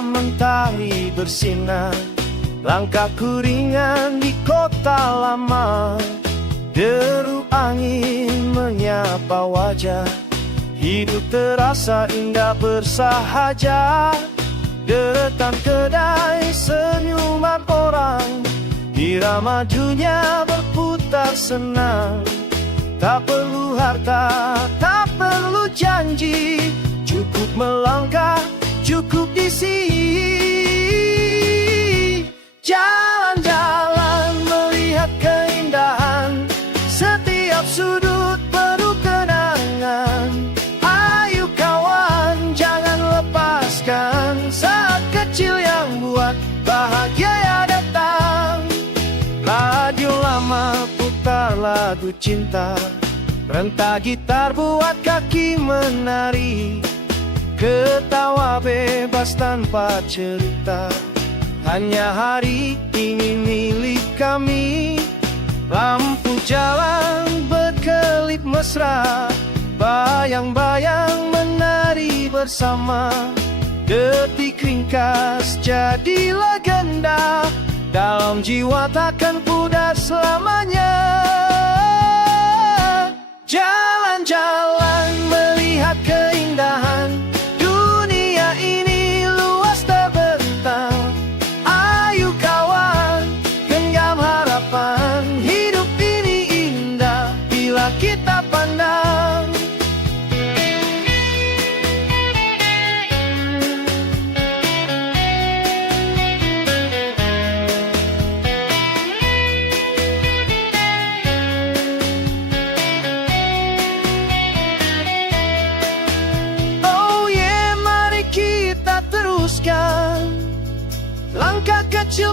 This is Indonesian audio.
mentari bersinar, langkahku ringan di kota lama. Deru angin menyapa wajah, hidup terasa indah bersahaja. Deretan kedai, senyuman orang, irama dunia berputar senang. Tak perlu harta, tak perlu janji, cukup melangkah, cukup di sini. Jalan-jalan melihat keindahan, setiap sudut penuh kenangan. Ayo kawan, jangan lepaskan saat kecil yang buat bahagia ya datang. Radio lama putar lagu cinta, rentak gitar buat kaki menari. Ketawa bebas tanpa cerita, hanya hari ini milik kami. Lampu jalan berkelip mesra, bayang-bayang menari bersama. Detik ringkas jadi legenda, dalam jiwa takkan pudar selamanya. Jalan-jalan melihat keindahan, dunia ini luas terbentang. Ayo kawan, genggam harapan, hidup ini indah bila kita pandang. Langkah kecil